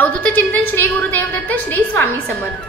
अवधूत चिंतन श्री गुरुदेव दत्त श्री स्वामी समर्थ।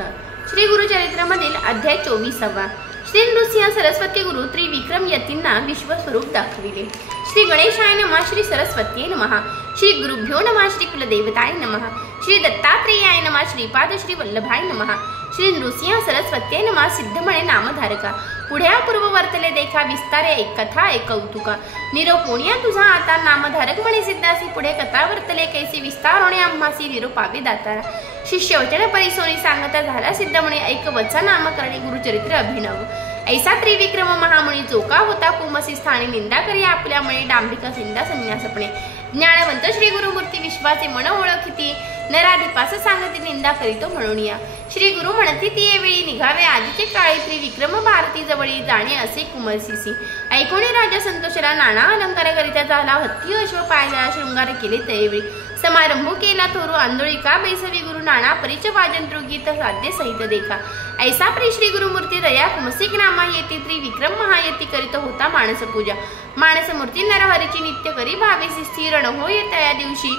श्री गुरुचरित्रामधील अध्याय 24वा। श्री नृसिंह सरस्वती गुरु त्रिविक्रम यतींना विश्वस्वरूप दाखविले। श्री गणेशाय नमः, श्री सरस्वतीये नमः, श्री गुरुभ्यो नमः, श्री कुलदेवताय नमः, श्री दत्तात्रेयाय नमः, श्रीपाद श्री वल्लभाय नमः, श्री नृसिंह सरस्वतीये नमः। सिद्ध म्हणे नामधारका, पुढ्या पूर्व वर्तले देखा, विस्तारे एक कथा एक कौतुका। निरोप मोनिया तुझा आता, नामधारक म्हणे सिद्धासी, पुढे कथा वर्तले कैसी, विस्तार होणे आम्हासी निरोपावे दातारा। शिष्य वचन परिसोनी सांगता झाला सिद्ध म्हणे, ऐक वचा नामकरणे गुरुचरित्र अभिनव। ऐसा त्रिविक्रम महामुनी जोका होता, कुमसी स्थानी निंदा करी आपल्यामुळे, डांबिका सिंदा संन्यासपणे। ज्ञानवंत श्री गुरुमूर्ती विश्वाचे मन ओळखिती, नराधिपास सांगती निंदा करीतो म्हणून या। श्री गुरु म्हणती ती वेळी, निघावे आजीचे काळी, त्रिविक्रम भारती जवळी, जाणे असे कुमसीसी। ऐकोणी राजा संतोषला, नाना अलंकार करिता झाला, हत्ती अश्व पायला शृंगार केले तैवेळी। समारंभ केला थोरू, आंदोळिका बैसवी गुरु, नाना परिच वाजंत्रो गीत साध्य सहित देखा। ऐसा प्री श्री गुरुमूर्ती दया कुमसिक नामा येती, त्रिविक्रम महायती करीत होता मानस पूजा। मानस मूर्ती नरहरीची नित्य करी भावेसी, स्थिर न होय त्या दिवशी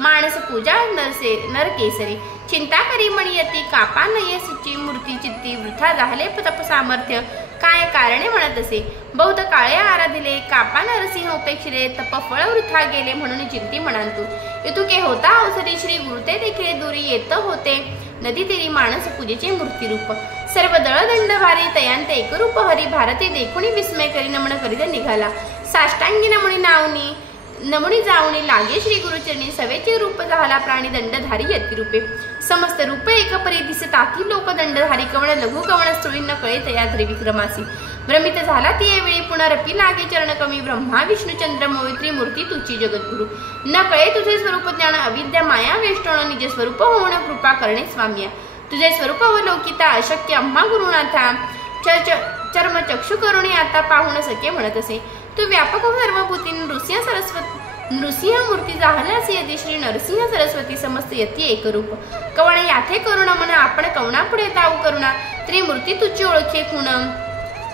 मानस पूजा नरकेसरी। चिंता करी मणियती, कापा नये सुची मूर्ती चित्ती, वृथा झाले तप सामर्थ्य, काय कारणे म्हणत असे। बौद्ध काळे आराधिले, कापा नरसिंह उपेक्षिले, तप फळ वृथा गेले म्हणून चिंती म्हणांतू। इतुके होता अवसरी, श्री गुरुते देखिले दूरी येत होते, नदी तेरी मानस पूजेचे मूर्ती रूप। सर्व दळ दंड भारी, तयांत एक रूप हरी, भारती देखुनी विस्मय करी, नमन करीत निघाला। साष्टांगी नमणी नावनी नमणी जाऊनी, लागे श्री गुरुचरणी, सवेचे रूप झाला प्राणी दंडधारी यती रूपे। समस्त रूप एक परी दिसताती, लोक दंडधारी, कवण लघु कवण स्थूळी, न कळे तया त्रिविक्रमासी। भ्रमित झाला ती वेळी, पुनरपी लागे चरण कमी, ब्रह्मा विष्णू चंद्र मोहित्री मूर्ती तुची जगद्गुरु। न कळे तुझे स्वरूप ज्ञान, अविद्या माया वेष्टण, निज स्वरूप होऊन कृपा करणे स्वामिया। तुझे स्वरूप अवलोकिता अशक्य अम्हा गुरुनाथा, चर्म चक्षु करुणी आता पाहून सके म्हणत असे। तू व्यापक सर्वभूती, नृसिंह मूर्ती जाहलासी यती, श्री नरसिंह सरस्वती समस्त यती एक रूप। कवण याथे करुण मन, आपण कवणा पुढे ताऊ करुणा, त्रिमूर्ती तुझी ओळखे खुण,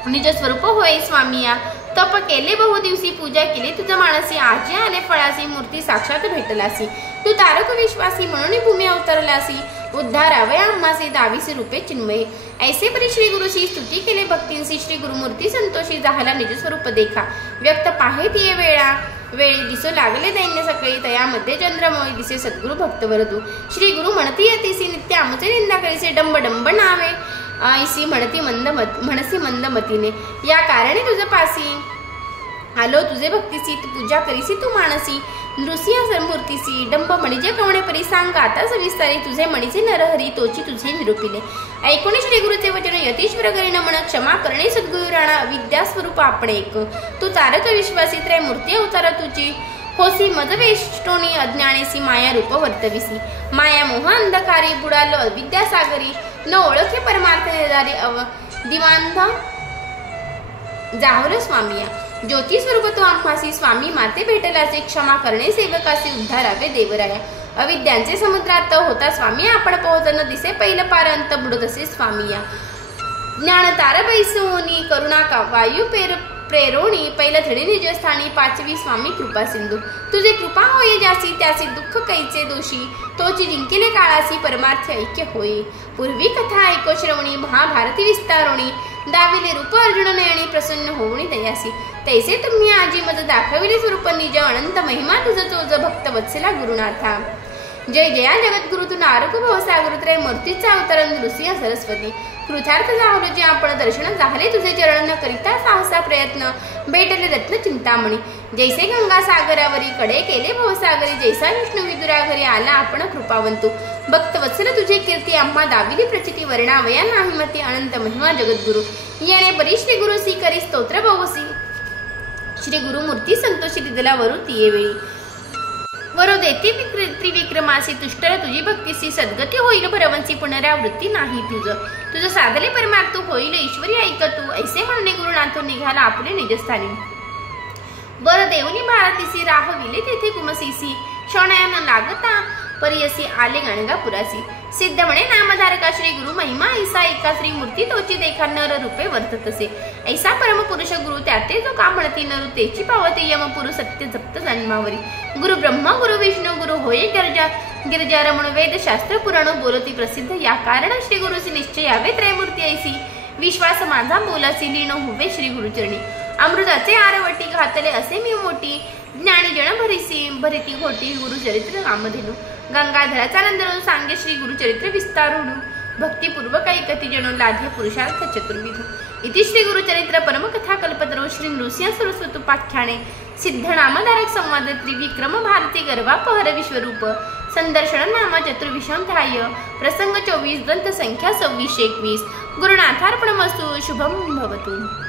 निज स्वरूप होय स्वामिया। तप केले बहु दिवसी, पूजा केली तुझ मानसी, आजी आले फळासी, मूर्ती साक्षात भेटलासी। तू तारक विश्वासी म्हणून भूमी अवतरलासी, उद्धारावे आम्हासी दावीसी रूपे चिन्मयी। ऐसे परी श्री गुरुशी स्तुती केले भक्तींसी, श्री गुरुमूर्ती संतोषी झाला निज स्वरूप देखा। व्यक्त पाहे तिये वेळी दिसू लागले दैन्य सकाळी, तयामध्ये चंद्रमोळी दिसे सद्गुरु भक्त वरदू। श्री गुरु म्हणती यतीसी, नित्य आमचे निंदा करीसे, डंब डंब नावे ऐसी म्हणसी मंदमतीने। या कारणे तुझ पासी आलो तुझे भक्तीसी, पूजा करीसी तू मानसी। नृसिंह मूर्तीसी डंब म्हणजे कवणे परी, सांग आता सविस्तारी, तुझे मणीचे नरहरी तोची तुझे निरूपिले। ऐकोणी श्री गुरुचे वचन, यतीश्वर करी नमन, क्षमा करणे सद्गुरु राणा, विद्या स्वरूप आपण एक। तू तारक विश्वासी, त्रयमूर्ती अवतार तुझी, होसी मद वेष्टोणी, अज्ञानेसी माया रूप वर्तविसी। माया मोह अंधकारी, बुडालो अविद्या सागरी, न ओळखे परमार्थ निर्धारी, दिवांध जाहल स्वामिया। ज्योती स्वरूप तो आम्हासी, स्वामी माते भेटलाचे, क्षमा करणे सेवकासी, उद्धारावे देवराया। अविद्यांचे समुद्रात होता स्वामी आपण, पोहोचन दिसे पहिलं पार, अंत बुडत असे स्वामिया। ज्ञान तार बैसोनी, करुणा का वायू प्रेरोणी, पहिलं थडी निजस्थानी, पाचवी स्वामी कृपा सिंधू। तुझे कृपा होय जासी, त्याचे दुःख कैचे दोषी, तोची जिंकिले काळासी, परमार्थ ऐक्य होई। पूर्वी कथा ऐको श्रवणी, महाभारती विस्तारोणी, दाविले रूप अर्जुन नयनी, प्रसन्न होऊनी दयासी। तैसे तुम्ही आजी मज दाखविले स्वरूप निज, अनंत महिमा तुझ चोज भक्त वत्सला गुरुनाथा। जय जया जगद्गुरु, तू नारक भवसागरु, त्रय मूर्तीचा अवतार नृसिंह सरस्वती। कृतार्थ झालो जे आपण, दर्शन झाले तुझे चरण, न करिता साहसा प्रयत्न, भेटले रत्न चिंतामणी। जैसे गंगा सागरावरी, कडे केले भवसागरी, जैसा विष्णू विदुरा घरी, आला आपण कृपावंतू। भक्त वत्सल तुझे कीर्ती, आम्हा दाविली प्रचिती, वर्णावया नाही मती, अनंत महिमा जगद्गुरु। येणे परी श्री गुरुसी, करी स्तोत्र बहुसी, श्री गुरुमूर्ती संतोषी दिदला वरू तिये वेळी। वरो देते त्रिविक्रमासी, तुष्टर तुझी भक्तीसी, सद्गती होईल भरवंसी, पुनरावृत्ती नाही तुझ साधले परमार्थ होईल ईश्वरी ऐकतू। ऐसे म्हणणे गुरुनाथ निघाला आपले निजस्थानी, बर देवनी भारतीसी, राहविले तेथे कुमसीसी, क्षणायान लागता परियसी, आले गाणगापुरासी। सिद्ध म्हणे नामधारका, श्री गुरु महिमा ऐसा एका, श्री मूर्ती तोची देखा, नर रूपे वर्तत असे। ऐसा परम पुरुष गुरु, त्याते जो का म्हणती नरु, तेची पावते यम पुरु, सत्य जप्त जन्मावरी। गुरु ब्रह्मा गुरु विष्णू गुरु होय गर्जा, गिरिजारमण वेदशास्त्र पुराण बोलती प्रसिद्ध या कारण श्री गुरुसी निश्चयावे त्रयमूर्ती ऐसी विश्वास माझा बोलासी लीन हुवे श्री गुरुचरणी अमृताचे आरवटी घातले असे मी मोठी ज्ञानी जन भरिती घोटी गुरुचरित्र कामधेनु गंगाधराचा नंदन सांगे श्री गुरुचरित्र विस्तारुडू भक्तिपूर्वक ऐकती जनो लाधे पुरुषार्थ चतुर्विध इति श्री गुरुचरित्र परमकथा कल्पतरो श्री नृसिंह सरस्वती उपाख्याने सिद्धनामधारक संवाद त्रिविक्रम भारती गर्भापहर विश्वरूप संदर्शन नामा चतुर्विशंध्याय प्रसंग 24 ग्रंथ संख्या 2621 गुरुनाथार्पणमस्तु शुभम भवतु।